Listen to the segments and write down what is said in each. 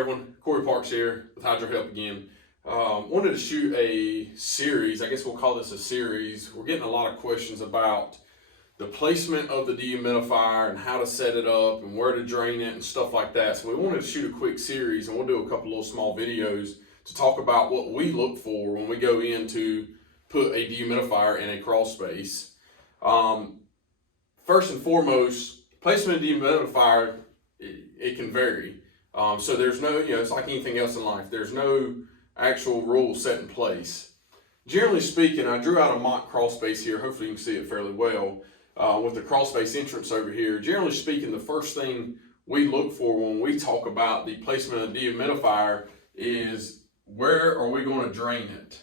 everyone? Corey Parks here with Hydro Help again. Wanted to shoot a series. I guess we'll call this a series. We're getting a lot of questions about the placement of the dehumidifier and how to set it up and where to drain it and stuff like that. So we wanted to shoot a quick series, and we'll do a couple little small videos to talk about what we look for when we go in to put a dehumidifier in a crawl space. First and foremost, placement of dehumidifier, it can vary. So there's no, it's like anything else in life. There's no actual rule set in place. Generally speaking, I drew out a mock crawl space here. Hopefully you can see it fairly well with the crawl space entrance over here. Generally speaking, the first thing we look for when we talk about the placement of the dehumidifier is where are we going to drain it?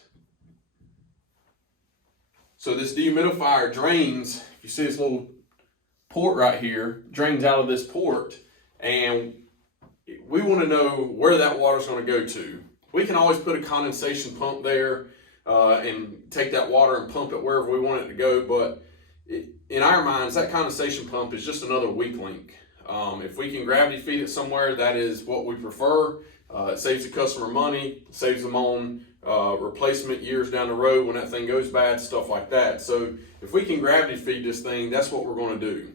So this dehumidifier drains, if you see this little port right here, drains out of this port, and we want to know where that water is going to go to. We can always put a condensation pump there and take that water and pump it wherever we want it to go, but in our minds, that condensation pump is just another weak link. If we can gravity feed it somewhere, that is what we prefer. It saves the customer money, saves them on replacement years down the road when that thing goes bad, stuff like that. So if we can gravity feed this thing, that's what we're going to do.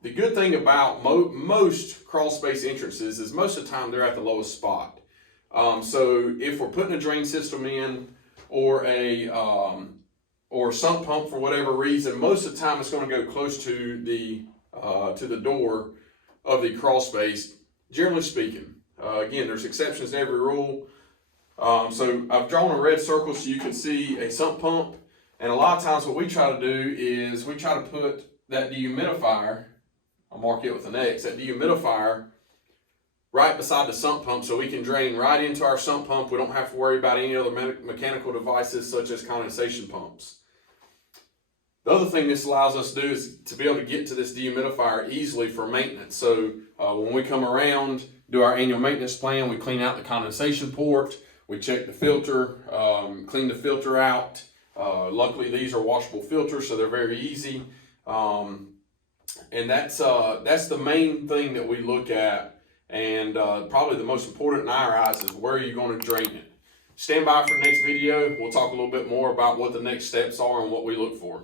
The good thing about most crawl space entrances is most of the time they're at the lowest spot. So if we're putting a drain system in or a sump pump for whatever reason, most of the time it's going to go close to the door of the crawl space, generally speaking. Again, there's exceptions to every rule. So I've drawn a red circle so you can see a sump pump. And a lot of times what we try to do is we try to put that dehumidifier, I'll mark it with an X, that dehumidifier right beside the sump pump so we can drain right into our sump pump. We don't have to worry about any other mechanical devices such as condensation pumps. The other thing this allows us to do is to be able to get to this dehumidifier easily for maintenance. So when we come around, do our annual maintenance plan, we clean out the condensation port, we check the filter, clean the filter out. Luckily these are washable filters, so they're very easy. And that's the main thing that we look at, and probably the most important in our eyes is where you're going to drain it. Stand by for the next video. We'll talk a little bit more about what the next steps are and what we look for.